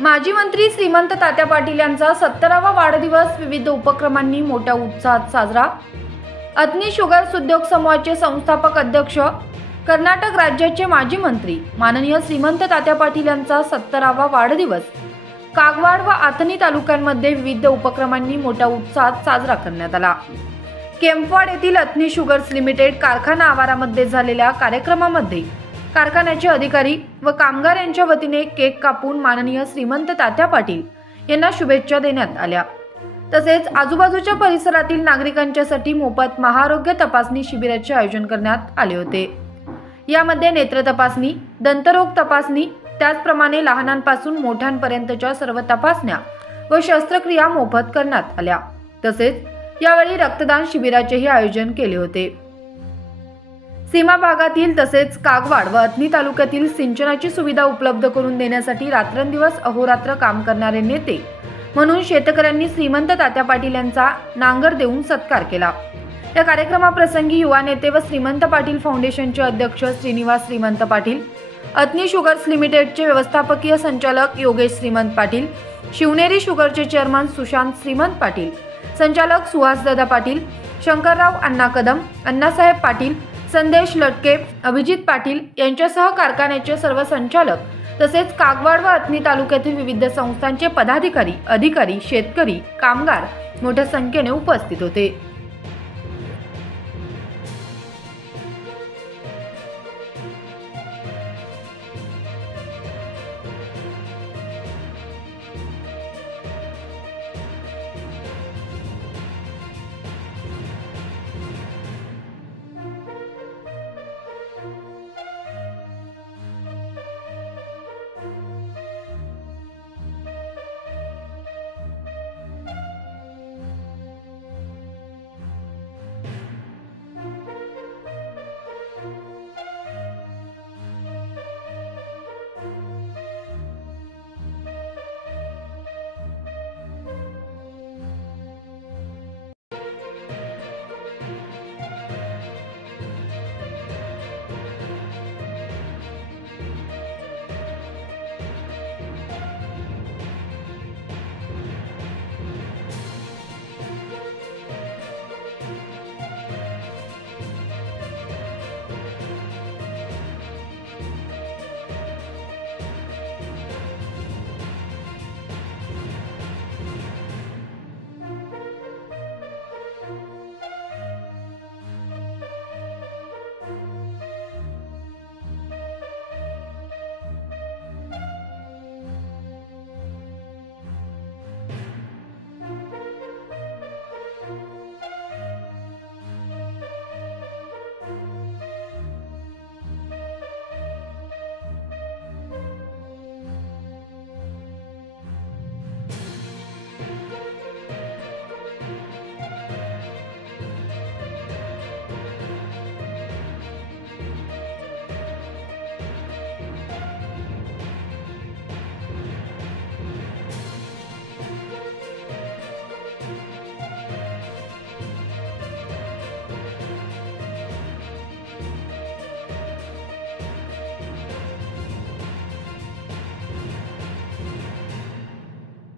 माजी मंत्री श्रीमंत तात्या पाटील यांचा 70वा वाढदिवस विविध उपक्रमांनी मोठ्या उत्साहात साजरा। अथनी शुगर्स उद्योग समूहाचे संस्थापक अध्यक्ष, कर्नाटक राज्याचे माजी मंत्री माननीय श्रीमंत तात्या पाटील यांचा 70वा वाढदिवस कागवाड व अथनी तालुक्यांमध्ये विविध उपक्रमांनी मोठ्या उत्साहात साजरा करण्यात आला। केम्पवाड येथील अथनी शुगर्स लिमिटेड कारखाना आवारामध्ये झालेल्या कार्यक्रमामध्ये कारखान्याचे अधिकारी व कामगार यांच्या वतीने केक कापून माननीय श्रीमंत तात्या पाटील यांना शुभेच्छा देण्यात आल्या। तसेच आजूबाजूच्या परिसरातील नागरिकांच्यासाठी मोफत महाआरोग्य तपासणी शिबिराचे आयोजन करण्यात आले होते। यामध्ये नेत्र तपासणी, दंतरोग तपासणी, त्याचप्रमाणे लहानांपासून मोठ्यांपर्यंतच्या सर्व तपासण्या व शस्त्रक्रिया मोफत करण्यात आल्या। तसेच यावेळी रक्तदान शिबिराचेही आयोजन केले होते। सीमा भागातील तसेच कागवाड व अथनी तालुक्यातील सिंचनाची सुविधा उपलब्ध करून देण्यासाठी रात्रंदिवस अहोरात्र काम करणारे नेते म्हणून शेतकऱ्यांनी श्रीमंत तात्या पाटील यांचा नांगर देऊन सत्कार केला। या कार्यक्रमाप्रसंगी युवा नेते व श्रीमंत पाटील फाउंडेशनचे अध्यक्ष श्रीनिवास श्रीमंत पाटील, अथनी शुगर्स लिमिटेडचे व्यवस्थापकीय संचालक योगेश श्रीमंत पाटील, शिवनेरी शुगरचे चेअरमन सुशांत श्रीमंत पाटील, संचालक सुहासदादा पाटील, शंकरराव अण्णा कदम, अण्णासाहेब पाटील, संदेश लटके, अभिजित पाटील यांच्यासह कारखान्याचे सर्व संचालक तसेच कागवाड व अथनी तालुक्यातील विविध संस्थांचे पदाधिकारी, अधिकारी, शेतकरी, कामगार मोठ्या संख्येने उपस्थित होते।